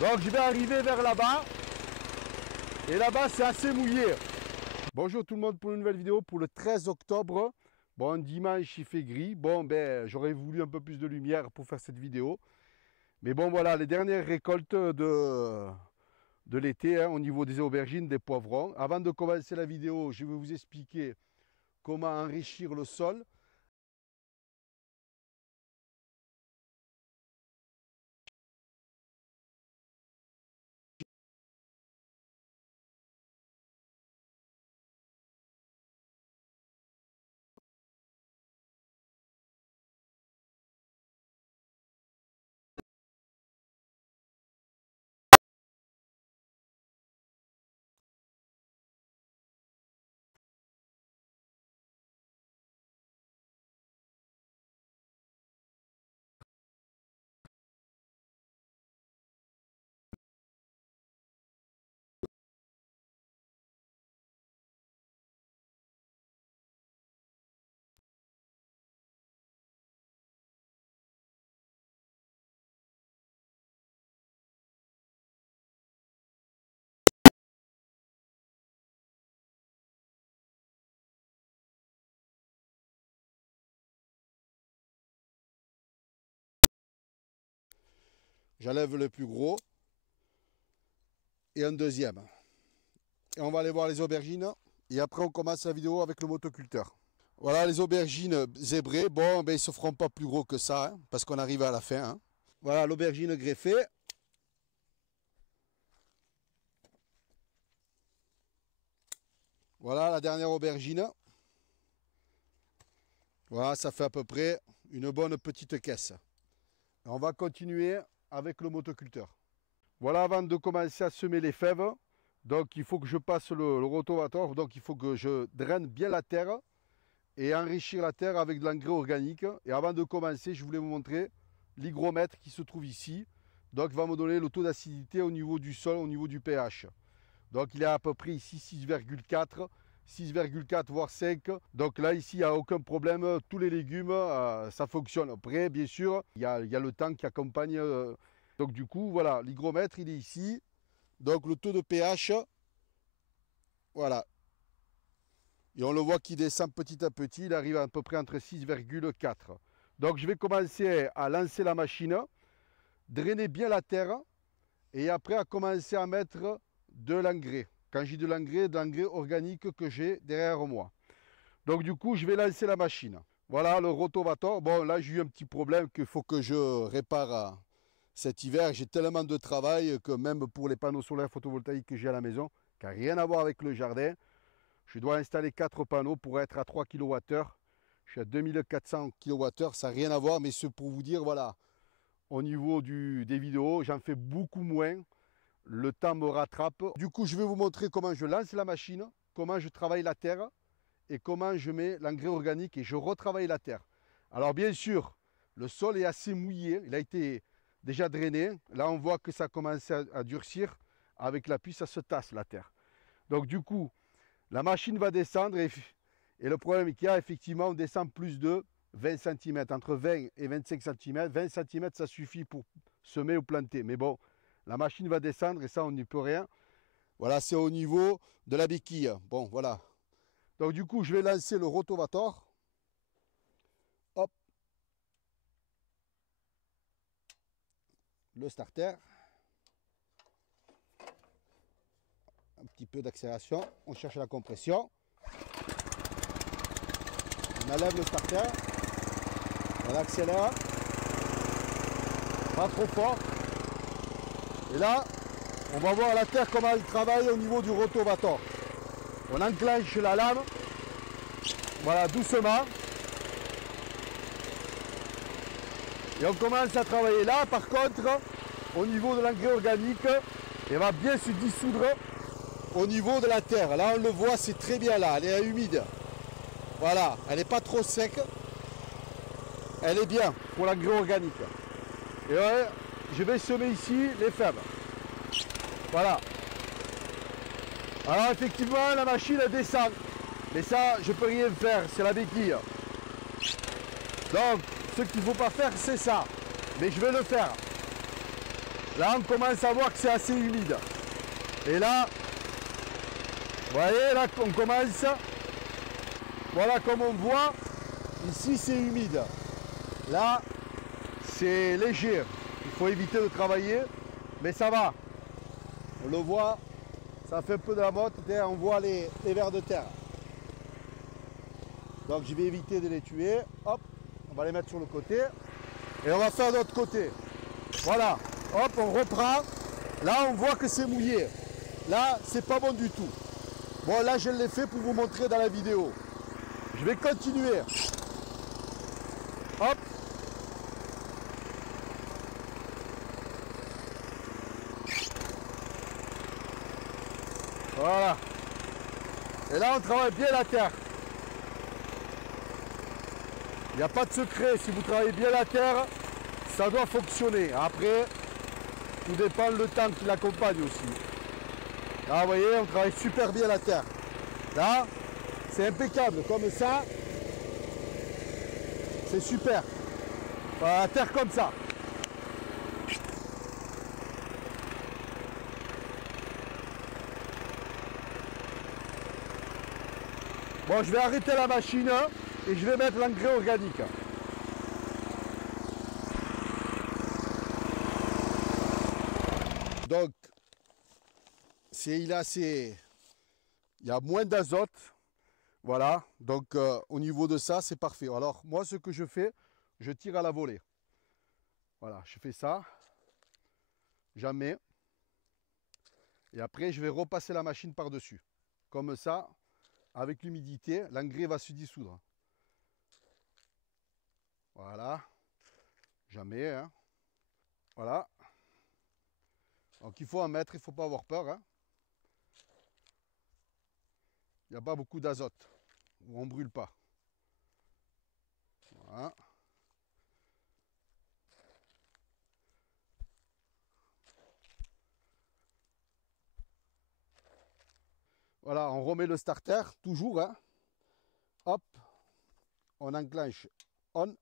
Donc je vais arriver vers là-bas. Et là-bas c'est assez mouillé. Bonjour tout le monde pour une nouvelle vidéo pour le 13 octobre. Bon, dimanche il fait gris. Bon, ben j'aurais voulu un peu plus de lumière pour faire cette vidéo. Mais bon voilà, les dernières récoltes de l'été au niveau des aubergines, des poivrons. Avant de commencer la vidéo, je vais vous expliquer comment enrichir le sol. J'enlève le plus gros et un deuxième. Et on va aller voir les aubergines et après on commence la vidéo avec le motoculteur. Voilà les aubergines zébrées. Bon, ben, ils ne se feront pas plus gros que ça hein, parce qu'on arrive à la fin. Hein. Voilà l'aubergine greffée. Voilà la dernière aubergine. Voilà, ça fait à peu près une bonne petite caisse. Et on va continuer avec le motoculteur. Voilà, avant de commencer à semer les fèves, donc il faut que je passe le rotovator, donc il faut que je draine bien la terre et enrichir la terre avec de l'engrais organique. Et avant de commencer, je voulais vous montrer l'hygromètre qui se trouve ici. Donc il va me donner le taux d'acidité au niveau du sol, au niveau du pH. Donc il est à peu près ici 6,4. 6,4 voire 5. Donc là ici il n'y a aucun problème, tous les légumes ça fonctionne. Après bien sûr il y a le temps qui accompagne. Donc du coup voilà, l'hygromètre il est ici. Donc le taux de pH, voilà. Et on le voit qui descend petit à petit, il arrive à peu près entre 6,4. Donc je vais commencer à lancer la machine, drainer bien la terre et après à commencer à mettre de l'engrais. Quand j'ai de l'engrais organique que j'ai derrière moi. Donc du coup, je vais lancer la machine. Voilà le rotovator. Bon, là, j'ai eu un petit problème qu'il faut que je répare cet hiver. J'ai tellement de travail que même pour les panneaux solaires photovoltaïques que j'ai à la maison, qui n'a rien à voir avec le jardin, je dois installer 4 panneaux pour être à 3 kWh. Je suis à 2400 kWh, ça n'a rien à voir, mais c'est pour vous dire, voilà, au niveau des vidéos, j'en fais beaucoup moins. Le temps me rattrape. Du coup, je vais vous montrer comment je lance la machine, comment je travaille la terre et comment je mets l'engrais organique et je retravaille la terre. Alors bien sûr, le sol est assez mouillé, il a été déjà drainé. Là, on voit que ça commence à durcir. Avec la pluie, ça se tasse la terre. Donc du coup, la machine va descendre et le problème est qu'il y a effectivement, on descend plus de 20 cm, entre 20 et 25 cm. 20 cm, ça suffit pour semer ou planter. Mais bon, la machine va descendre et ça, on n'y peut rien. Voilà, c'est au niveau de la béquille. Bon, voilà. Donc, du coup, je vais lancer le rotovator. Hop. Le starter. Un petit peu d'accélération. On cherche la compression. On enlève le starter. On accélère. Pas trop fort. Et là, on va voir la terre comment elle travaille au niveau du rotovator. On enclenche la lame. Voilà, doucement. Et on commence à travailler. Là, par contre, au niveau de l'engrais organique, elle va bien se dissoudre au niveau de la terre. Là, on le voit, c'est très bien là. Elle est humide. Voilà, elle n'est pas trop sec. Elle est bien pour l'engrais organique. Et ouais, je vais semer ici les fèves. Voilà. Alors effectivement, la machine elle descend. Mais ça, je ne peux rien faire, c'est la béquille. Donc, ce qu'il ne faut pas faire, c'est ça. Mais je vais le faire. Là, on commence à voir que c'est assez humide. Et là, vous voyez, là, on commence. Voilà, comme on voit, ici, c'est humide. Là, c'est léger. Il faut éviter de travailler, mais ça va. On le voit, ça fait un peu de la motte. On voit les vers de terre. Donc, je vais éviter de les tuer. Hop, on va les mettre sur le côté. Et on va faire de l'autre côté. Voilà, hop, on reprend. Là, on voit que c'est mouillé. Là, c'est pas bon du tout. Bon, là, je l'ai fait pour vous montrer dans la vidéo. Je vais continuer. Hop. Voilà. Et là, on travaille bien la terre. Il n'y a pas de secret. Si vous travaillez bien la terre, ça doit fonctionner. Après, tout dépend le temps qui l'accompagne aussi. Là, vous voyez, on travaille super bien la terre. Là, c'est impeccable. Comme ça, c'est super. Voilà, la terre comme ça. Bon, je vais arrêter la machine et je vais mettre l'engrais organique. Donc, il y a moins d'azote. Voilà, donc au niveau de ça, c'est parfait. Alors, moi, ce que je fais, je tire à la volée. Voilà, je fais ça. J'en mets. Et après, je vais repasser la machine par-dessus. Comme ça, avec l'humidité, l'engrais va se dissoudre. Voilà. J'en mets. Hein. Voilà. Donc, il faut en mettre, il ne faut pas avoir peur. Hein. Il n'y a pas beaucoup d'azote. On ne brûle pas. Voilà. Voilà, on remet le starter, toujours. Hein. Hop, on enclenche on.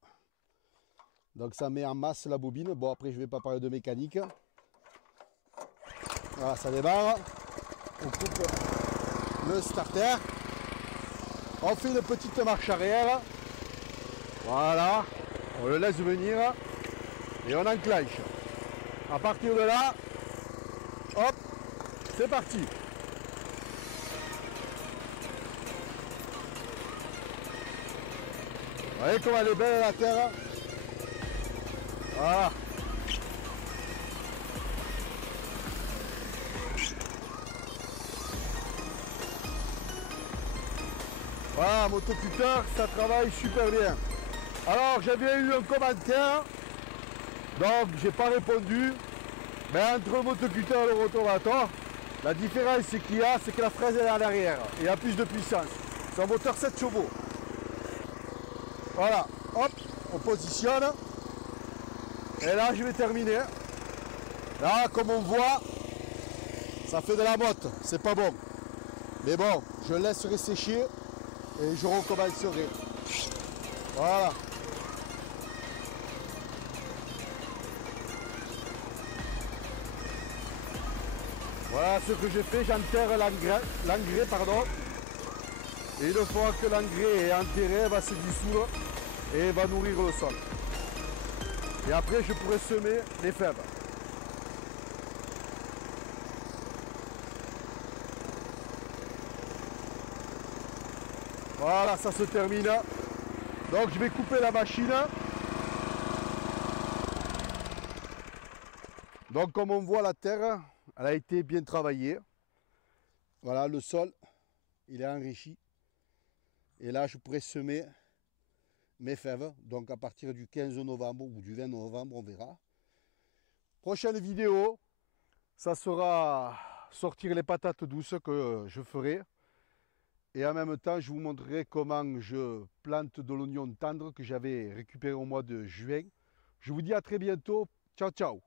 Donc ça met en masse la bobine. Bon, après, je ne vais pas parler de mécanique. Voilà, ça démarre. On coupe le starter. On fait une petite marche arrière. Voilà, on le laisse venir. Et on enclenche. À partir de là, hop, c'est parti. Vous voyez comme elle est belle la terre. Voilà. Voilà, motoculteur, ça travaille super bien. Alors, j'avais eu un commentaire, donc j'ai pas répondu. Mais entre le motoculteur et le rotovator, la différence qu'il y a, c'est que la fraise est à l'arrière. Il y a plus de puissance. C'est un moteur 7 chevaux. Voilà, hop, on positionne. Et là, je vais terminer. Là, comme on voit, ça fait de la motte. C'est pas bon. Mais bon, je laisserai sécher et je recommencerai. Voilà. Voilà ce que je fais, j'enterre l'engrais, pardon. Et une fois que l'engrais est enterré, il va se dissoudre et va nourrir le sol. Et après, je pourrai semer les fèves. Voilà, ça se termine. Donc, je vais couper la machine. Donc, comme on voit, la terre, elle a été bien travaillée. Voilà, le sol, il est enrichi. Et là, je pourrais semer mes fèves. Donc, à partir du 15 novembre ou du 20 novembre, on verra. Prochaine vidéo, ça sera sortir les patates douces que je ferai. Et en même temps, je vous montrerai comment je plante de l'oignon tendre que j'avais récupéré au mois de juin. Je vous dis à très bientôt. Ciao, ciao.